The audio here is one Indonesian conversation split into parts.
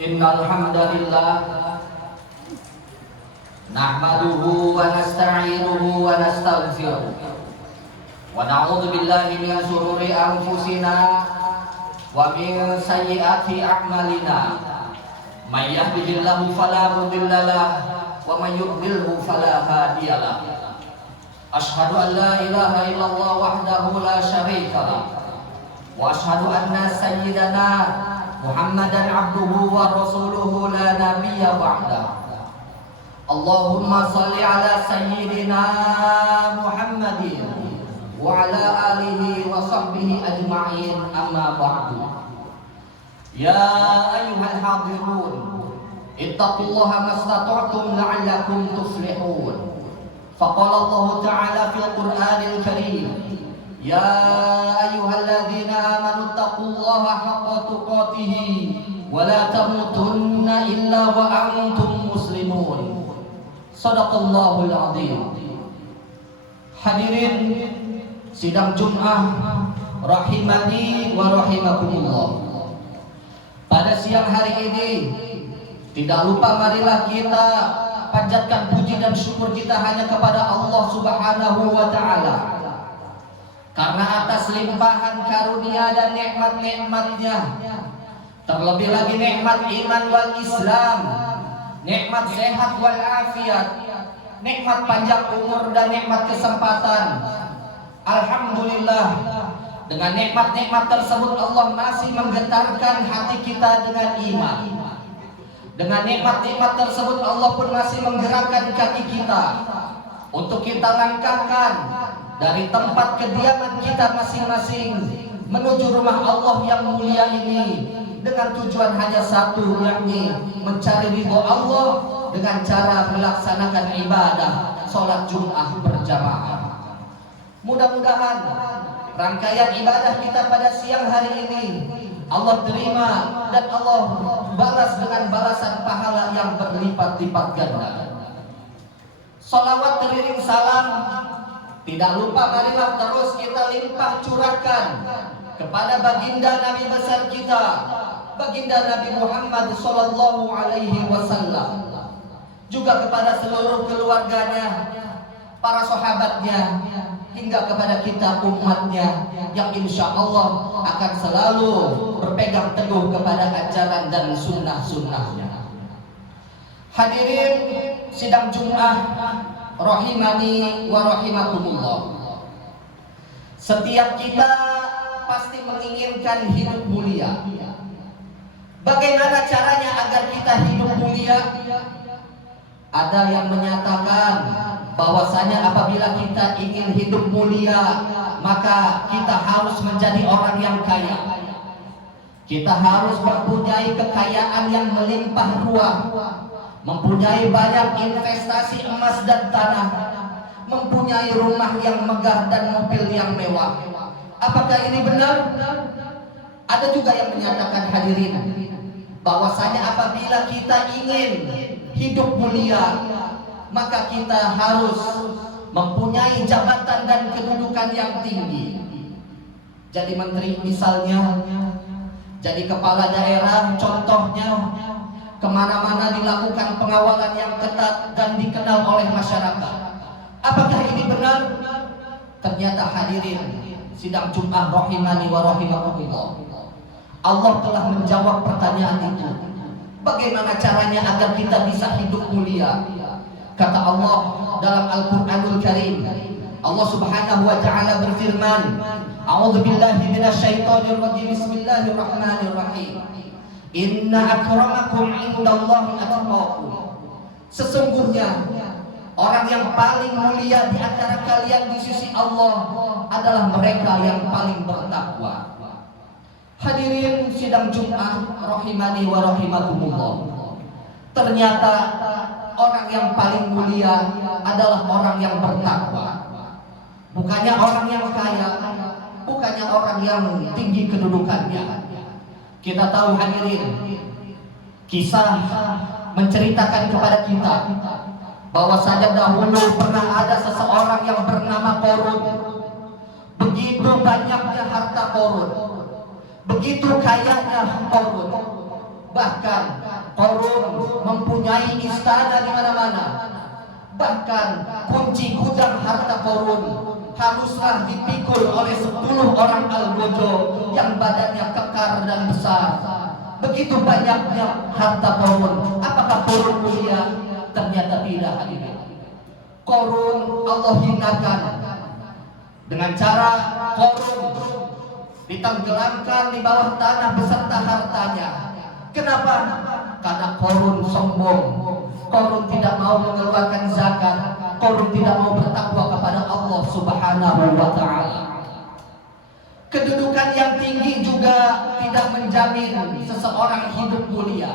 Innal hamdalillah nahmaduhu wa nasta'inuhu wa nastaghfiruh wa na'udzu billahi min shururi anfusina wa min sayyiati a'malina may yahdihillahu fala mudilla lahu wa may yudlilhu fala hadiya lahu asyhadu an la ilaha illallah wahdahu la syarika lahu wa asyhadu anna sayyidana Muhammadan abduhu wa rasuluhu la nabiyya ba'da. Allahumma salli ala sayyidina Muhammadin wa ala alihi wa sahbihi ajma'in, amma ba'du. Ya ayyuhal hadirun, ittaqullaha mastata'tum la'allakum tuflihun. Faqala Allah ta'ala fil Qur'anil Karim, ya ayyuhalladzina amanu taqullaha haqqa tuqatih wa la tamutunna illa wa antum muslimun. Shadaqallahul azim. Hadirin sidang Jumat rahimani wa rahimakumullah. Pada siang hari ini tidak lupa marilah kita panjatkan puji dan syukur kita hanya kepada Allah Subhanahu wa taala. Karena atas limpahan karunia dan nikmat-nikmatnya, terlebih lagi nikmat iman wal Islam, nikmat sehat wal afiat, nikmat panjang umur dan nikmat kesempatan. Alhamdulillah, dengan nikmat-nikmat tersebut Allah masih menggetarkan hati kita dengan iman. Dengan nikmat-nikmat tersebut Allah pun masih menggerakkan kaki kita untuk kita langkahkan dari tempat kediaman kita masing-masing menuju rumah Allah yang mulia ini dengan tujuan hanya satu, yakni mencari ridho Allah dengan cara melaksanakan ibadah sholat Jumat berjamaah. Mudah-mudahan rangkaian ibadah kita pada siang hari ini Allah terima dan Allah balas dengan balasan pahala yang berlipat-lipat ganda. Salawat teriring salam tidak lupa marilah terus kita limpah curahkan kepada baginda Nabi besar kita, baginda Nabi Muhammad sallallahu alaihi wasallam, juga kepada seluruh keluarganya, para sahabatnya, hingga kepada kita umatnya yang insya Allah akan selalu berpegang teguh kepada ajaran dan sunnah-sunnahnya. Hadirin sidang Jumat rahimani wa rahimakumullah. Setiap kita pasti menginginkan hidup mulia. Bagaimana caranya agar kita hidup mulia? Ada yang menyatakan bahwasanya apabila kita ingin hidup mulia, maka kita harus menjadi orang yang kaya. Kita harus mempunyai kekayaan yang melimpah ruah, mempunyai banyak investasi emas dan tanah, mempunyai rumah yang megah dan mobil yang mewah. Apakah ini benar? Ada juga yang menyatakan, hadirin, bahwasanya apabila kita ingin hidup mulia, maka kita harus mempunyai jabatan dan kedudukan yang tinggi. Jadi menteri misalnya, jadi kepala daerah contohnya, kemana-mana dilakukan pengawalan yang ketat dan dikenal oleh masyarakat. Apakah ini benar? Ternyata hadirin sidang Jumat rahimani wa rahimakumullah, Allah telah menjawab pertanyaan itu. Bagaimana caranya agar kita bisa hidup mulia? Kata Allah dalam Al-Qur'anul Karim, Allah Subhanahu wa taala berfirman, A'udzubillahi minasyaitonir rajim. Bismillahirrahmanirrahim. Inna akramakum indallahi atqakum. Sesungguhnya orang yang paling mulia di antara kalian di sisi Allah adalah mereka yang paling bertakwa. Hadirin sidang Jumat rahimani wa rahimakumullah. Ternyata orang yang paling mulia adalah orang yang bertakwa. Bukannya orang yang kaya, bukannya orang yang tinggi kedudukannya. Kita tahu hadirin, kisah menceritakan kepada kita bahwasanya dahulu pernah ada seseorang yang bernama Qarun. Begitu banyaknya harta Qarun, begitu kayanya Qarun. Bahkan Qarun mempunyai istana di mana-mana. Bahkan kunci gudang harta Qarun haruslah dipikul oleh 10 orang algojo yang badannya kekar dan besar. Begitu banyaknya harta Qarun. Apakah Qarun mulia? Ternyata tidak, hadirin. Qarun Allah hinakan dengan cara Qarun ditenggelamkan di bawah tanah beserta hartanya. Kenapa? Karena Qarun sombong. Qarun tidak mau mengeluarkan zakat. Qarun tidak mau bertakwa kepada Allah Subhanahu wa taala. Kedudukan yang tinggi juga tidak menjamin seseorang hidup mulia.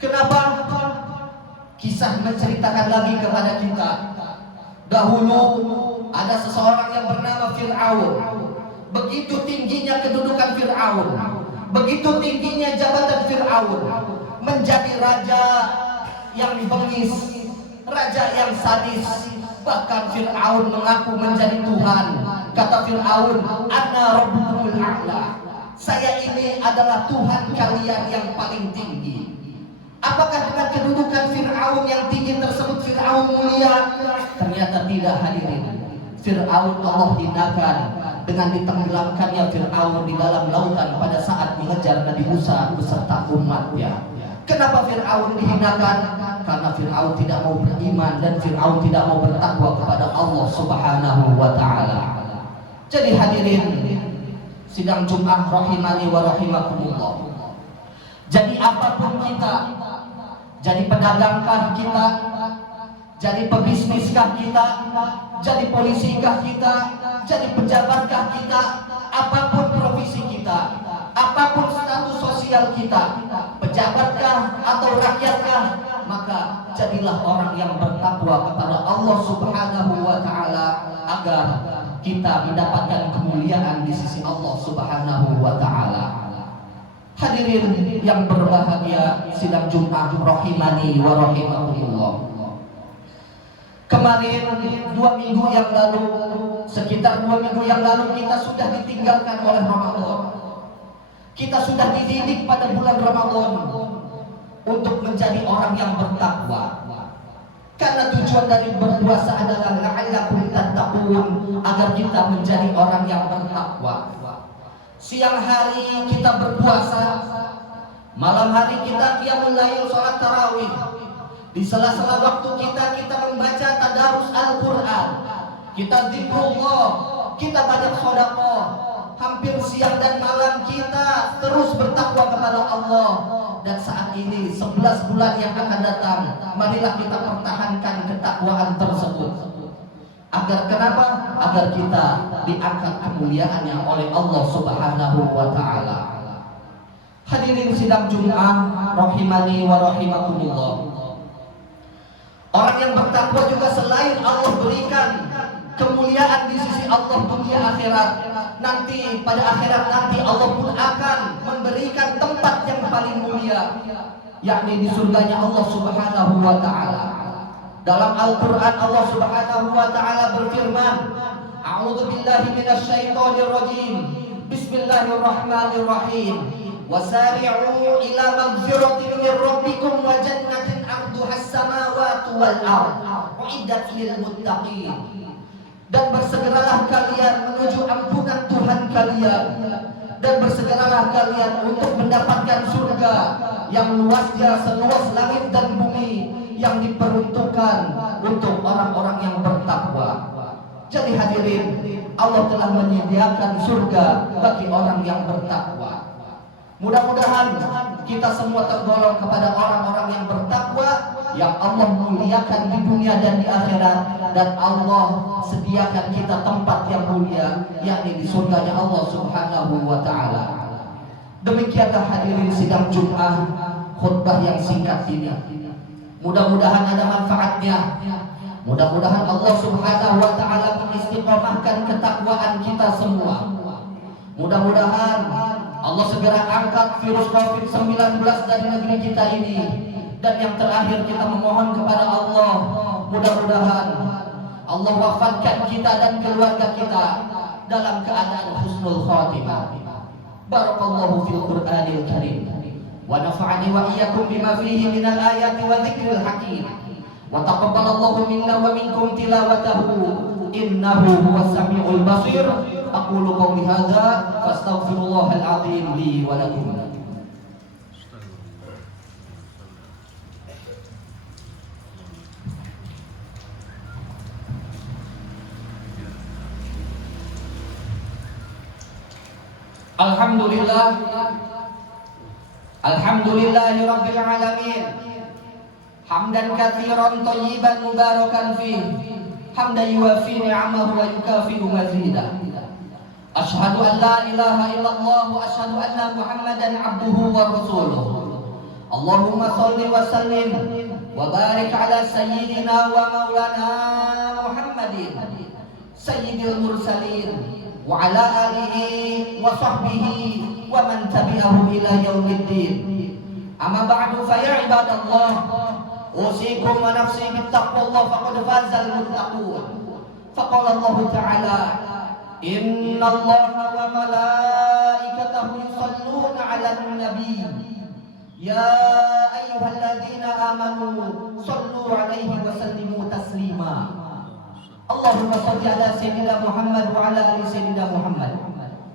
Kenapa? Kisah menceritakan lagi kepada kita. Dahulu ada seseorang yang bernama Fir'aun. Begitu tingginya kedudukan Fir'aun, begitu tingginya jabatan Fir'aun, menjadi raja yang bengis, raja yang sadis. Bahkan Fir'aun mengaku menjadi Tuhan. Kata Fir'aun, Ana Rabbukumul A'la. Saya ini adalah Tuhan kalian yang paling tinggi. Apakah dengan kedudukan Fir'aun yang tinggi tersebut Fir'aun mulia? Ternyata tidak, hadirin. Fir'aun Allah hinakan dengan ditenggelamkannya Fir'aun di dalam lautan pada saat mengejar Nabi Musa beserta umatnya. Kenapa Fir'aun dihinakan? Karena Fir'aun tidak mau beriman dan Fir'aun tidak mau bertakwa kepada Allah Subhanahu wa taala. Jadi hadirin sidang Jumat rahimani wa rahimakumullah. Jadi apapun kita, jadi pedagangkah kita, jadi pebisniskah kita, jadi polisikah kita, jadi pejabatkah kita, apapun profesi kita, apapun status sosial kita, pejabatkah atau rakyatkah, maka jadilah orang yang bertakwa kepada Allah Subhanahu wa taala agar kita mendapatkan kemuliaan di sisi Allah Subhanahu wa taala. Hadirin yang berbahagia sidang Jumat rahimani wa rahimakumullah. Kemarin 2 minggu yang lalu, sekitar 2 minggu yang lalu kita sudah ditinggalkan oleh Ramadan. Kita sudah dididik pada bulan Ramadan untuk menjadi orang yang bertakwa. Karena tujuan dari berpuasa adalah la'allakum tattaqun, agar kita menjadi orang yang bertakwa. Siang hari kita berpuasa, malam hari kita qiyamul lail, salat tarawih. Di sela-sela waktu kita membaca tadarus Al-Qur'an, kita zikrullah, kita banyak sedekah. Hampir siang dan malam kita terus bertakwa kepada Allah. Dan saat ini 11 bulan yang akan datang, marilah kita pertahankan ketakwaan tersebut. Agar kenapa? Agar kita diangkat kemuliaannya oleh Allah Subhanahu wa taala. Hadirin sidang Jumat rahimani wa rahimakumullah. Orang yang bertakwa juga selain Allah berikan kemuliaan di sisi Allah dunia akhirat, nanti pada akhirat nanti Allah pun akan memberikan tempat yang paling mulia, yakni di surganya Allah Subhanahu wa taala. Dalam Al-Qur'an Allah Subhanahu wa taala berfirman, A'udzu billahi minasyaitonir rajim. Bismillahirrahmanirrahim. Wasari'u ila maghfiratin min rabbikum wa jannatin 'arduhas samawati wal ardh uiddat lil muttaqin. Dan bersegeralah kalian menuju ampunan Tuhan kalian, dan bersegeralah kalian untuk mendapatkan surga yang luasnya seluas langit dan bumi, yang diperuntukkan untuk orang-orang yang bertakwa. Jadi hadirin, Allah telah menyediakan surga bagi orang yang bertakwa. Mudah-mudahan kita semua tergolong kepada orang-orang yang bertakwa, yang Allah muliakan di dunia dan di akhirat, dan Allah sediakan kita tempat yang mulia, yakni di surganya Allah Subhanahu wa taala. Demikianlah hadirin sidang Jumat, khutbah yang singkat ini. Mudah-mudahan ada manfaatnya. Mudah-mudahan Allah Subhanahu wa taala mengistiqomahkan ketakwaan kita semua. Mudah-mudahan Allah segera angkat virus COVID-19 dari negeri kita ini. Dan yang terakhir kita memohon kepada Allah, mudah-mudahan Allah wafatkan kita dan keluarga kita dalam keadaan husnul khatimah. Barakallahu fil Qur'anil Karim. Wa nafa'ani wa iyyakum bima fihi minal ayati wa dzikril hakim. Wa taqabbalallahu minna wa minkum tilawatahu innahu huwas samiul basir. Aqulu qawli hadza fastaghfirullahal azim li wa lakum. Alhamdulillah, alhamdulillahi rabbil alamin, hamdan katsiran thayyiban mubarakan fihi, hamdan yuwafi ni'amahu wa yukafi'u mazidah. Asyhadu an la ilaha illallah wa asyhadu anna Muhammadan abduhu wa rasuluh. Allahumma shalli wa sallim wa barik ala sayyidina wa maulana Muhammadin sayyidil mursalin wa ala alihi wa sahbihi wa man tabi'ahum ila yaumiddin. Amma ba'du, fa ya ibadallah, usikum wa nafsi bittaqwallah faqad fazal muttaqun. Faqala Allah ta'ala, innallaha wa malaikatahu yusalluna 'alan nabiy ya ayyuhalladzina amanu sallu 'alaihi wa sallimu taslima. Allahumma shalli ala sayyidina Muhammad wa ala ali sayyidina Muhammad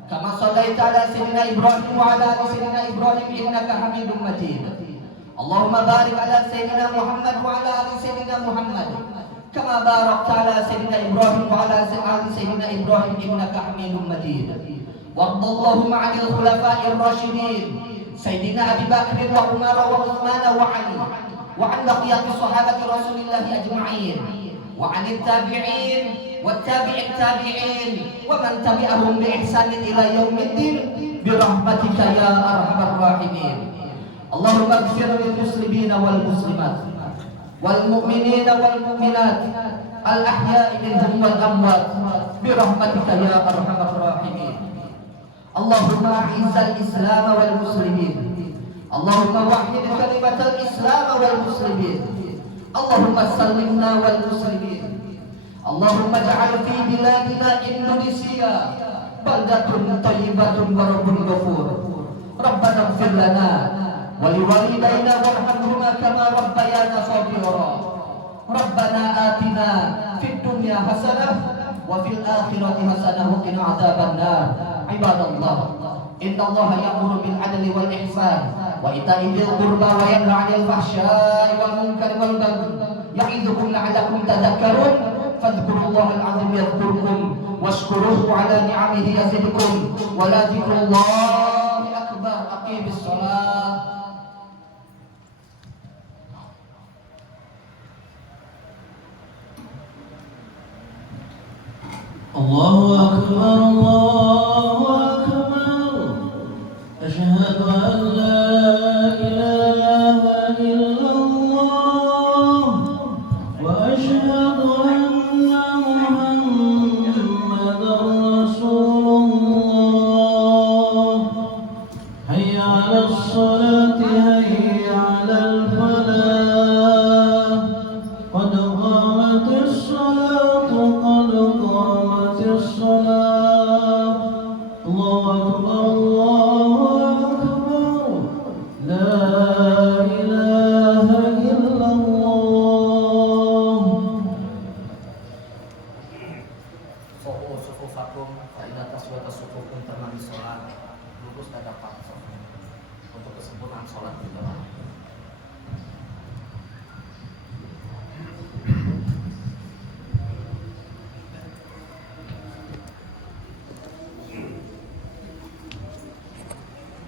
kama shallaita ala sayyidina Ibrahim wa ala ali sayyidina Ibrahim innaka Hamidum Majid. Allahumma barik ala sayyidina Muhammad wa ala ali sayyidina Muhammad kama barakta ala sayyidina Ibrahim wa ala ali sayyidina Ibrahim innaka Hamidum Majid. Warḍallahu 'anil khulafa'ir rasyidin sayyidina Abi Bakr wa Umar wa Utsman wa Ali wa 'an baqiyati sahabati Rasulillah ajma'in wa 'anil tabi'in wa tabi'it tabi'in wa man tabi'ahum bi ihsanin ila yaumiddin bi rahmatika ya arhamar rahimin. Allahumma ighfir lil muslimina wal muslimat wal mu'minina wal mu'minat al ahya'i minhum wal amwat bi rahmatika ya arhamar rahimin. Allahumma izzal islam wal muslimin. Allahumma wahhid kalimatal islam wal muslimin. Allahumma sallimna wal muslimin. Allahumma ja'al fi biladina Indonesia baldatun thayyibatun wa rabbun ghafur. Rabbana ighfir lana wa liwalidayna warhamhuma kama rabbayana shaghira. Rabbana atina fid dunya hasanah wa fil akhirati hasanah wa qina adzabannar. Ibadallah, innallaha ya'muru bil adli wal ihsan wa ita'i dzil qurba wa yanha 'anil fahsya'i wal munkari wal baghi ya'idzukum la'allakum tadhakkarun. Fadhkurullaha al-'azim yadhkurkum washkuruhu 'ala ni'amihi yazidkum wa la dzikrullahi akbar. Aqimis shalah. Allahu akbar, Allahu akbar. Asyhadu an la ilaha illallah wa asyhadu anna Muhammadar Rasulullah. Hayya 'alas salati, hayya 'alal falah. Qad qamatis salatu, qad qamatis salah. Allahu akbar, Allahu akbar. La ilaha illallah. So'u sufufakum fa idza taswata sufukum tamam sholat. Lurus tadapat sholat untuk kesempurnaan sholat berjamaah.